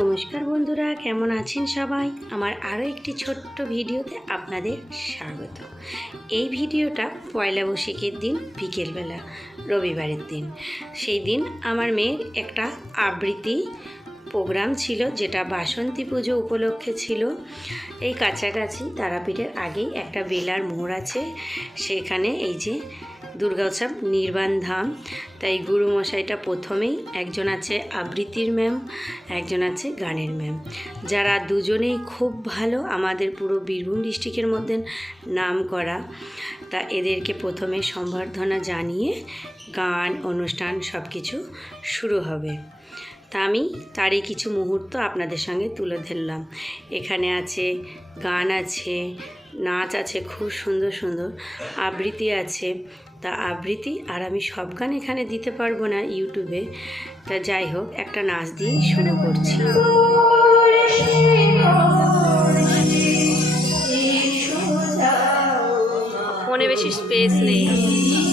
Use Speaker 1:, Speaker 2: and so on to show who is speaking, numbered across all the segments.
Speaker 1: নমস্কার বন্ধুরা, কেমন আছেন সবাই? আমার আরও একটি ছোট্ট ভিডিওতে আপনাদের স্বাগত। এই ভিডিওটা পয়লা বৈশাখের দিন, বিকেলবেলা, রবিবারের দিন। সেই দিন আমার মেয়ের একটা আবৃত্তি প্রোগ্রাম ছিল, যেটা বাসন্তী পুজো উপলক্ষে ছিল। এই কাছাকাছি তারাপীঠের আগেই একটা বেলার মোড় আছে। সেখানে এই যে দুর্গা উৎসব নির্বাণ ধাম। তাই গুরুমশাইটা প্রথমেই একজন আছে আবৃত্তির ম্যাম, একজন আছে গানের ম্যাম। যারা দুজনেই খুব ভালো আমাদের পুরো বীরভূম ডিস্ট্রিক্টের মধ্যে নাম করা তা এদেরকে প্রথমে সম্বর্ধনা জানিয়ে গান, অনুষ্ঠান সব কিছু শুরু হবে। তা আমি তারই কিছু মুহূর্ত আপনাদের সঙ্গে তুলে ধরলাম। এখানে আছে, গান আছে নাচ আছে, খুব সুন্দর সুন্দর। আবৃত্তি আছে। তা আবৃত্তি, আর আমি সব গান এখানে দিতে পারব না ইউটিউবে। তা যাই হোক, একটা নাচ দিয়ে শুরু করছি। ফোনে বেশি স্পেস নেই।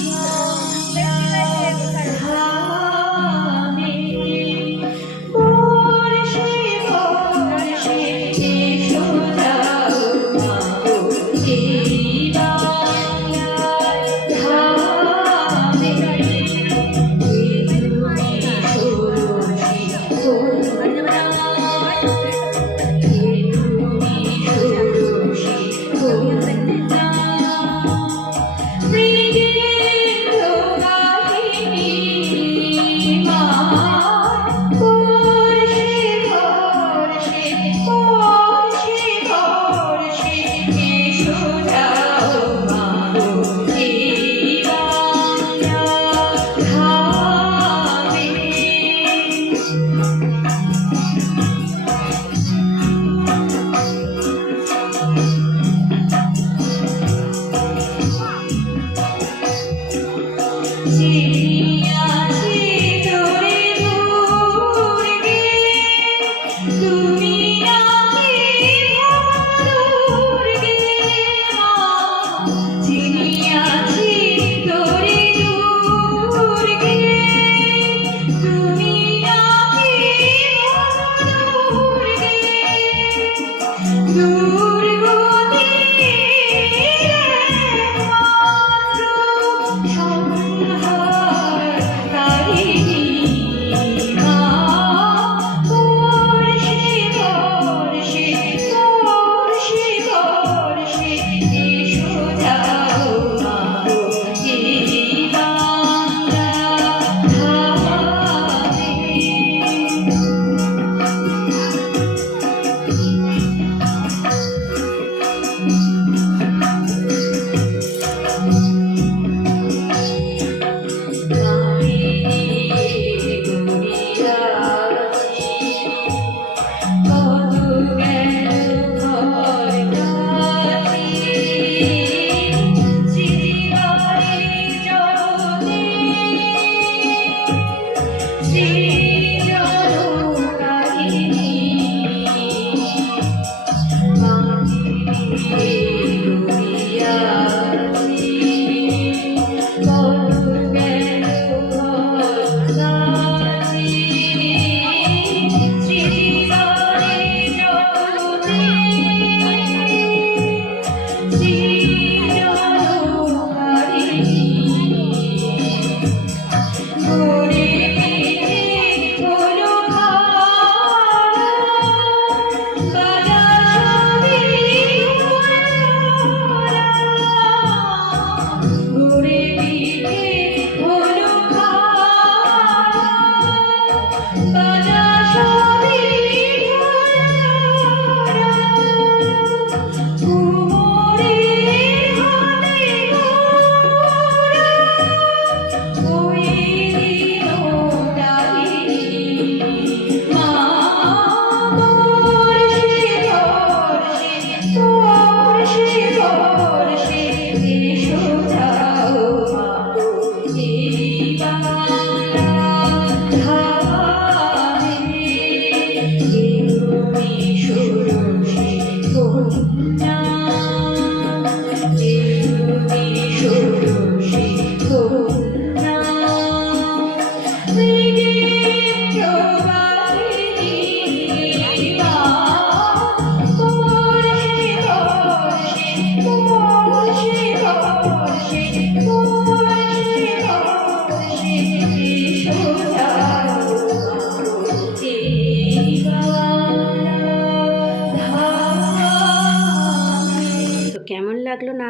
Speaker 1: down.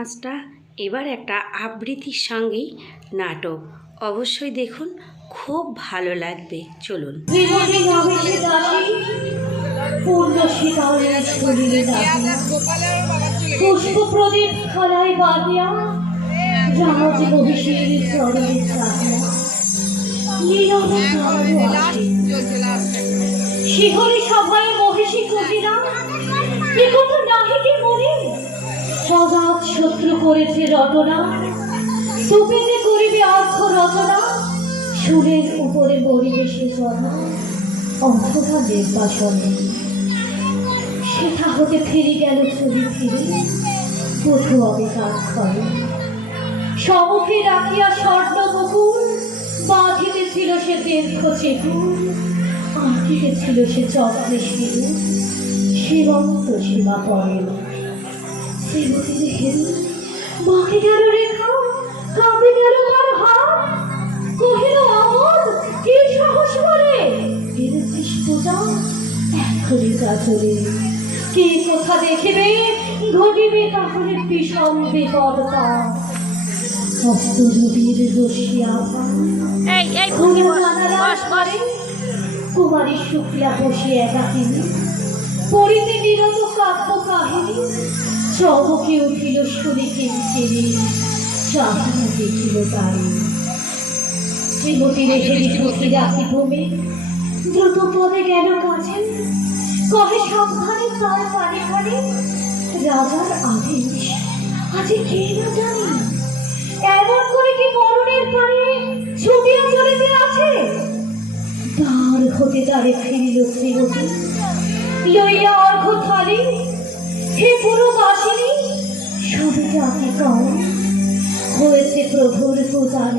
Speaker 1: নাচটা এবার একটা আবৃত্তির সঙ্গেই নাটক অবশ্যই দেখুন, খুব ভালো লাগবে। চলুন।
Speaker 2: পুষ্প শিহরি সভায় মহিষী কহিলা এ কথা নাহি করেছে রটনা। সুপেতে করিবে অর্থ রচনা। সুরের উপরে মরিবে সে জনা অন্ধকার নির্বাসনে সেথা হতে ফিরে গেল ছবি ফিরে। বধু অবেকার ঘরে সমুখে রাখিয়া স্বর্ণ মুকুল। বাঁধিতেছিল সে দীর্ঘ চেকুল আঁকিতেছিল সে চক্রে শিরু। সীমন্ত সীমা পরে শ্রীমতীর হেরু মাকে গেল রেখা? কাঁপে গেল তার হাত কহিল আমোদ কি সাহস বলে? ফিরেছিস পূজা? এখনই চলে কে কোথা দেখিবে? ঘটিবে তাহলে বিষম বিপদতা হস্ত রবির রসিয়া কুমারী শুক্লা বসে একাকিনী পড়িতে নিরত কাব্য কাহিনী চমকে উঠিল শুনে কিঞ্চিনি চাহিয়া দেখিল তারে। শ্রীমতী রেখে ঢুকি রাখি ভূমি, দ্রুত পদে গেল কাছে কহে সাবধানে তার পানে পানে। রাজার আদেশ, আজে কে না জানি। এমন করে কি মরণের পারে ছুটিয়া চলিতে আছে? দ্বার হতে দ্বারে ফিরিল শ্রীমতী। লইয়া অর্ঘ থালি যাকে কম। হয়েছে প্রভুর পূজার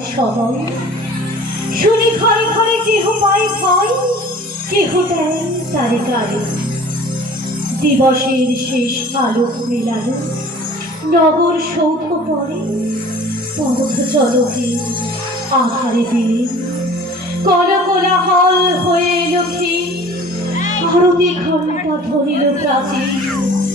Speaker 2: শুনি ঘরে ঘরে কেহ পাই কেহ দেয় তারে দিবসের শেষ আলোক মিলালো নগর সৌধ পরে পথ চলকে আহারে দিনে কল কোলাহল হয়ে কি আরতি ঘণ্টা ধরিল প্রাচীন।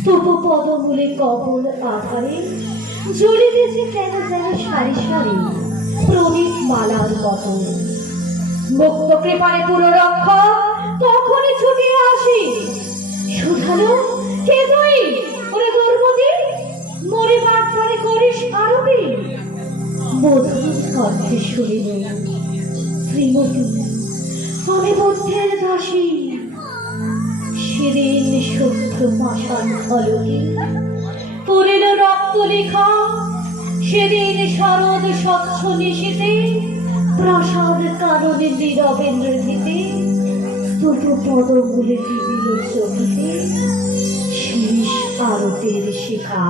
Speaker 2: স্তূপ পদমূলে কবল আধারে জ্বলিতেছে কেন যেন সারি সারি প্রদীপ মালার মতো। মুক্ত কৃপারে পুরো রক্ষা তখনই ছুটিয়ে আসি। শুধালো কে তুই? ওরে দুর্মতি মরিবার পরে করিস আরতি। মধুর কণ্ঠে শুনিল শ্রীমতী, আমি বুদ্ধের দাসী। পড়িল রক্ত লেখা, সেদিন শরদ স্বচ্ছ নিশীতে প্রাসাদ কারণে নীরবেন্দ্র দিতে স্তূপ পদ বলে টিপিল চোখিতে শেষ আরতের শিখা।